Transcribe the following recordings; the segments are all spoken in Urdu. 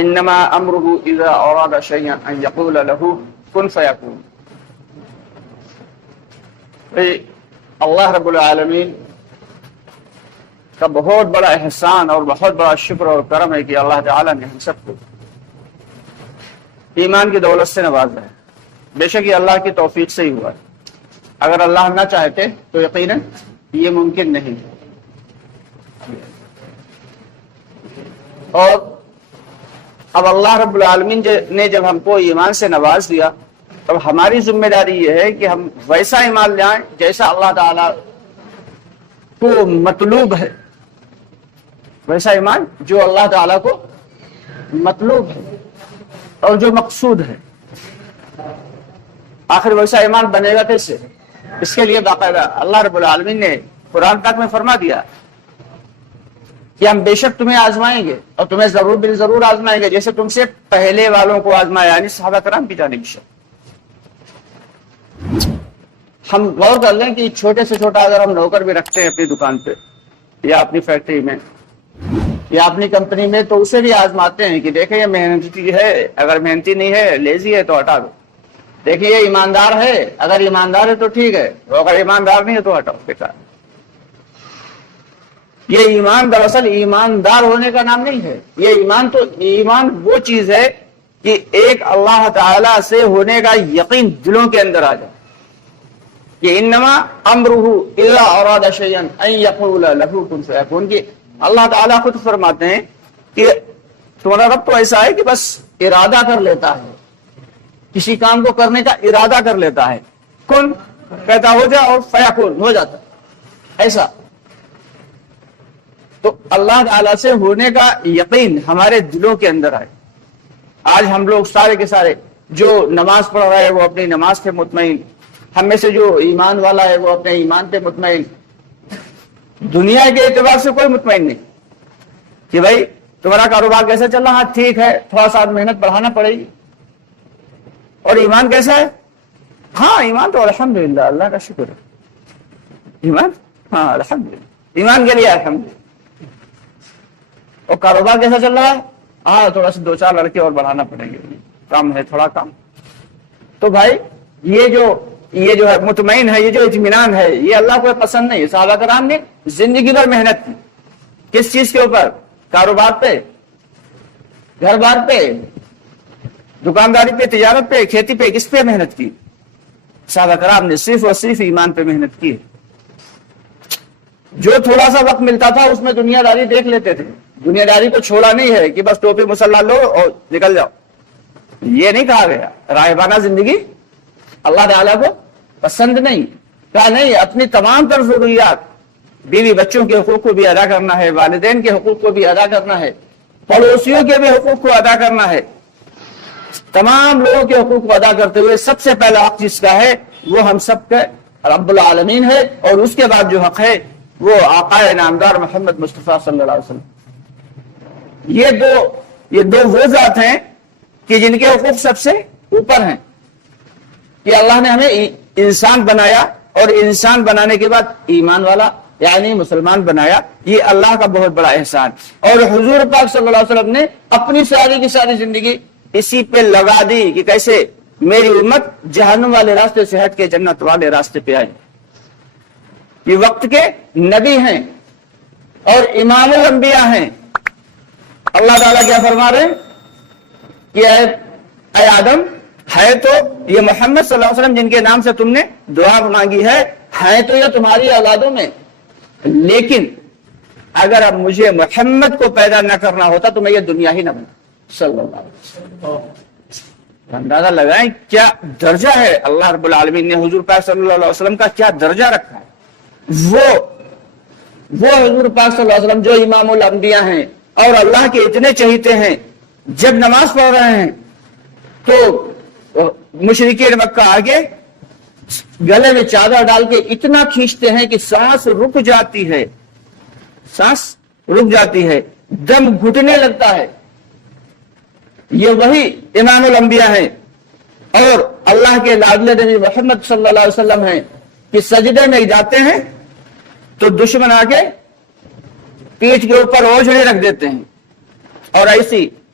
انما امره اذا اراد شيئا ان يقول له كن فيكون. اللہ رب العالمین کا بہت بڑا احسان اور بہت بڑا شکر اور کرم ہے کہ اللہ تعالیٰ نے ہم سب کو ایمان کی دولت سے نوازا ہے. بے شک یہ اللہ کی توفیق سے ہی ہوا ہے. اگر اللہ نہ چاہتے تو یقیناً یہ ممکن نہیں. اور اب اللہ رب العالمین نے جب ہم کو ایمان سے نواز دیا، اب ہماری ذمہ داری یہ ہے کہ ہم ویسا ایمان لائیں جیسا اللہ تعالیٰ کو مطلوب ہے، ویسا ایمان جو اللہ تعالیٰ کو مطلوب ہے اور جو مقصود ہے. آخر ویسا ایمان بنے گا کیسے؟ اس کے لیے باقاعدہ اللہ رب العالمین نے قرآن پاک میں فرما دیا کہ ہم بے شک تمہیں آزمائیں گے اور تمہیں ضرور بالضرور آزمائیں گے جیسے تم سے پہلے والوں کو آزمایا، یعنی صحابہ کرام کی جانب سے. ہم غور کر لیں کہ چھوٹے سے چھوٹا اگر ہم نوکر بھی رکھتے ہیں اپنی دکان پہ یا اپنی فیکٹری میں یا اپنی کمپنی میں، تو اسے بھی آزماتے ہیں کہ دیکھیں یہ محنتی ہے، اگر محنتی نہیں ہے، لیزی ہے تو ہٹا دو. دیکھیں یہ ایماندار ہے، اگر ایماندار ہے تو ٹھیک ہے، اگر ایماندار نہیں ہے تو ہٹاؤ، بیکار. یہ ایمان دراصل ایماندار ہونے کا نام نہیں ہے. یہ ایمان وہ چیز ہے کہ ایک اللہ تعالی سے ہونے کا یقین دلوں کے اندر آ جائے کہ انما امرہ اذا اراد شیئا ان یقول له کن فیکون. کہ اللہ تعالیٰ خود فرماتے ہیں کہ تمہارا رب تو ایسا ہے کہ بس ارادہ کر لیتا ہے، کسی کام کو کرنے کا ارادہ کر لیتا ہے، کن کہتا ہو جا اور فیکون ہو جاتا ایسا. تو اللہ تعالیٰ سے ہونے کا یقین ہمارے دلوں کے اندر آئے. آج ہم لوگ سارے کے سارے جو نماز پڑھ رہے ہیں وہ اپنی نماز پہ مطمئن، ہم میں سے جو ایمان والا ہے وہ اپنے ایمان پہ مطمئن. دنیا کے اعتبار سے کوئی مطمئن نہیں کہ بھائی تمہارا کاروبار کیسا چل رہا ہے، ٹھیک ہے، تھوڑا سا محنت بڑھانا پڑے گی. اور ایمان کیسا ہے؟ ہاں ایمان تو الحمدللہ اللہ کا شکر ہے. ایمان ہاں الحمدللہ، ایمان کے لیے الحمدللہ. اور کاروبار کیسا چل رہا ہے؟ ہاں تھوڑا سا 2-4 لڑکے اور بڑھانا پڑیں گے، کام ہے تھوڑا کام. تو بھائی یہ جو ہے مطمئن ہے، یہ جو اطمینان ہے، یہ اللہ کو پسند نہیں. صحابہ کرام نے زندگی بھر محنت کی. کس چیز کے اوپر؟ کاروبار پہ، گھر بار پہ، دکانداری پہ، تجارت پہ، کھیتی پہ. کس پہ محنت کی؟ صحابہ کرام نے صرف اور صرف ایمان پہ محنت کی. جو تھوڑا سا وقت ملتا تھا اس میں دنیا داری دیکھ لیتے تھے. دنیا داری کو چھوڑا نہیں ہے کہ بس ٹوپی مسلح لو اور نکل جاؤ، یہ نہیں کہا گیا. راہبانہ زندگی اللہ تعالیٰ کو پسند نہیں. کہا نہیں، اپنی تمام تر ضروریات، بیوی بچوں کے حقوق کو بھی ادا کرنا ہے، والدین کے حقوق کو بھی ادا کرنا ہے، پڑوسیوں کے بھی حقوق کو ادا کرنا ہے. تمام لوگوں کے حقوق کو ادا کرتے ہوئے سب سے پہلا حق جس کا ہے وہ ہم سب کا رب العالمین ہے، اور اس کے بعد جو حق ہے وہ آقا نامدار محمد مصطفیٰ صلی اللہ علیہ وسلم. یہ دو وہ ذات ہیں کہ جن کے حقوق سب سے اوپر ہیں. کہ اللہ نے ہمیں انسان بنایا اور انسان بنانے کے بعد ایمان والا یعنی مسلمان بنایا. یہ اللہ کا بہت بڑا احسان. اور حضور پاک صلی اللہ علیہ وسلم نے اپنی ساری کی ساری زندگی اسی پہ لگا دی کہ کیسے میری امت جہنم والے راستے سے ہٹ کے جنت والے راستے پہ آئے. یہ وقت کے نبی ہیں اور امام الانبیاء ہیں. اللہ تعالیٰ کیا فرما رہے ہیں کہ اے آدم، ہے تو یہ محمد صلی اللہ علیہ وسلم جن کے نام سے تم نے دعا مانگی ہے تو یہ تمہاری اولادوں میں، لیکن اگر اب مجھے محمد کو پیدا نہ کرنا ہوتا تو میں یہ دنیا ہی نہ بنا. صلی اللہ علیہ وسلم. اندازہ لگائیں کیا درجہ ہے اللہ رب العالمین نے حضور پاک صلی اللہ علیہ وسلم کا کیا درجہ رکھا ہے. وہ حضور پاک صلی اللہ علیہ وسلم جو امام الانبیاء ہیں اور اللہ کے اتنے چہیتے ہیں، جب نماز پڑھ رہے ہیں تو مشرکین مکہ آگے گلے میں چادر ڈال کے اتنا کھینچتے ہیں کہ سانس رک جاتی ہے، دم گھٹنے لگتا ہے. یہ وہی امام الانبیاء ہیں اور اللہ کے لاڈلے نبی محمد صلی اللہ علیہ وسلم ہیں کہ سجدے میں جاتے ہیں تو دشمن آ کے پیٹھ کے اوپر اوجھڑے رکھ دیتے ہیں اور ایسی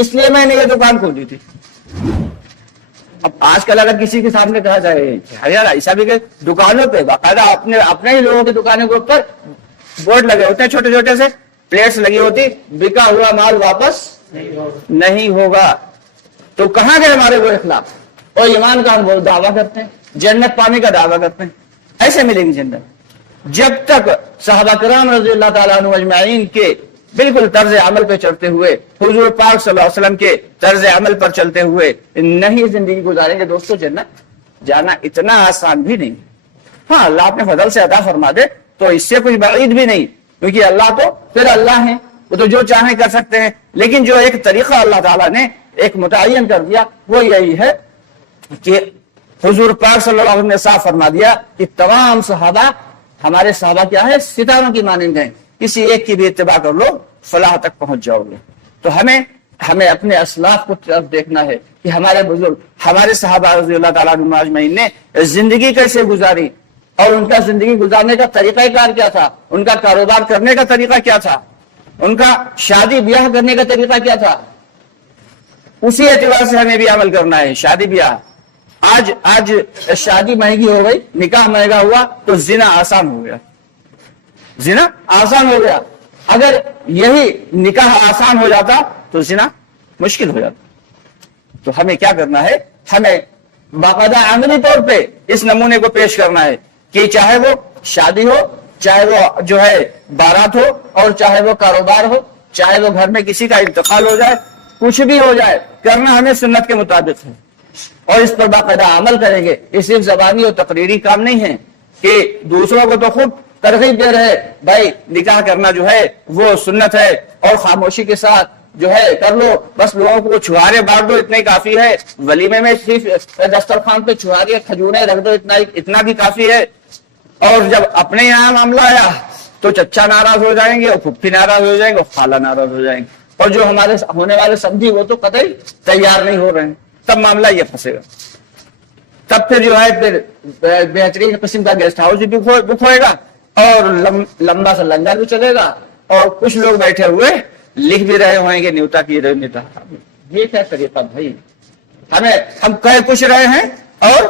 اس لیے میں نے یہ دکان کھولی تھی. اب آج کل اگر کسی کے سامنے کہا جائے یار ایسا بھی کہ دکانوں پہ باقاعدہ اپنے ہی لوگوں کی دکانوں کے اوپر بورڈ لگے ہوتے ہیں چھوٹے چھوٹے سے پلیٹس لگی ہوتی بکا ہوا مال واپس نہیں ہوگا. تو کہاں گئے ہمارے وہ اخلاق اور ایمان کا ہم دعویٰ کرتے ہیں, جنت پانے کا دعویٰ کرتے ہیں. ایسے ملے گی جنت جب تک صحابہ کرام رضی اللہ تعالیٰ عنہ اجمعین کے بالکل طرز عمل پہ چلتے ہوئے, حضور پاک صلی اللہ علیہ وسلم کے طرز عمل پر چلتے ہوئے نہیں زندگی گزاریں گے. دوستو جنت جانا اتنا آسان بھی نہیں. ہاں اللہ اپنے فضل سے عطا فرما دے تو اس سے کچھ بعید بھی نہیں, کیونکہ اللہ تو پھر اللہ ہے, وہ تو جو چاہیں کر سکتے ہیں. لیکن جو ایک طریقہ اللہ تعالیٰ نے ایک متعین کر دیا وہ یہی ہے کہ حضور پاک صلی اللہ علیہ وسلم نے صاف فرما دیا کہ تمام صحابہ ہمارے صحابہ کیا ہے ستاروں کی مانند ہیں, کسی ایک کی بھی اتباع کر لو فلاح تک پہنچ جاؤ گے. تو ہمیں اپنے اسلاف کو طرف دیکھنا ہے کہ ہمارے بزرگ ہمارے صحابہ رضی اللہ تعالیٰ عنہم اجمعین نے زندگی کیسے گزاری اور ان کا زندگی گزارنے کا طریقہ کار کیا تھا, ان کا کاروبار کرنے کا طریقہ کیا تھا, ان کا شادی بیاہ کرنے کا طریقہ کیا تھا. اسی اعتبار سے ہمیں بھی عمل کرنا ہے. شادی بیاہ آج شادی مہنگی ہو گئی, نکاح مہنگا ہوا تو زنا آسان ہو گیا. زنا آسان ہو گیا. اگر یہی نکاح آسان ہو جاتا تو زنا مشکل ہو جاتا. تو ہمیں کیا کرنا ہے, ہمیں باقاعدہ عملی طور پہ اس نمونے کو پیش کرنا ہے کہ چاہے وہ شادی ہو, چاہے وہ جو ہے بارات ہو, اور چاہے وہ کاروبار ہو, چاہے وہ گھر میں کسی کا انتقال ہو جائے, کچھ بھی ہو جائے, کرنا ہمیں سنت کے مطابق ہے اور اس پر باقاعدہ عمل کریں گے. یہ صرف زبانی اور تقریری کام نہیں ہے کہ دوسروں کو تو خود ترغیب دے رہے بھائی نکاح کرنا جو ہے وہ سنت ہے اور خاموشی کے ساتھ جو ہے کر لو, بس لوگوں کو چھہارے بانٹ دو اتنا ہی کافی ہے, ولیمے میں صرف دسترخوان پہ چھہارے کھجورے رکھ دو اتنا بھی کافی ہے. اور جب اپنے یہاں معاملہ آیا تو چچا ناراض ہو جائیں گے اور پھپھی ناراض ہو جائیں گے اور خالہ ناراض ہو جائیں گے, اور جو ہمارے ہونے والے سمجھی وہ تو قطعی تیار نہیں ہو رہے ہیں. تب معاملہ یہ پھنسے گا. تب پھر جو ہے پھر بہترین قسم کا گیسٹ ہاؤس بھی بک ہوئے گا اور لمبا سا لنگر بھی چلے گا, اور کچھ لوگ بیٹھے ہوئے لکھ بھی رہے ہوئیں گے نیوتا کی نیوتا. یہ کیا طریقہ بھائی, ہم کہہ کچھ رہے ہیں اور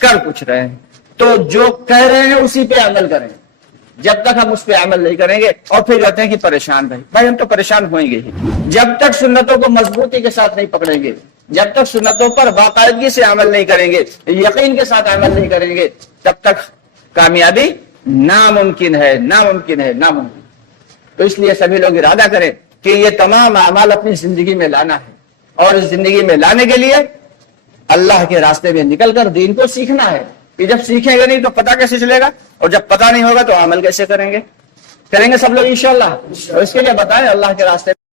کر کچھ رہے ہیں. تو جو کہہ رہے ہیں اسی پہ عمل کریں. جب تک ہم اس پہ عمل نہیں کریں گے اور پھر کہتے ہیں کہ پریشان بھائی ہم تو پریشان ہوئیں گے ہی. جب تک سنتوں کو مضبوطی کے ساتھ نہیں پکڑیں گے, جب تک سنتوں پر باقاعدگی سے عمل نہیں کریں گے, یقین کے ساتھ عمل نہیں کریں گے, تب تک کامیابی ناممکن ہے, ناممکن ہے, ناممکن. تو اس لیے سبھی لوگ ارادہ کریں کہ یہ تمام اعمال اپنی زندگی میں لانا ہے, اور اس زندگی میں لانے کے لیے اللہ کے راستے میں نکل کر دین کو سیکھنا ہے. کہ جب سیکھیں گے نہیں تو پتہ کیسے چلے گا, اور جب پتہ نہیں ہوگا تو عمل کیسے کریں گے سب لوگ انشاءاللہ. اور اس کے لیے بتائیں اللہ کے راستے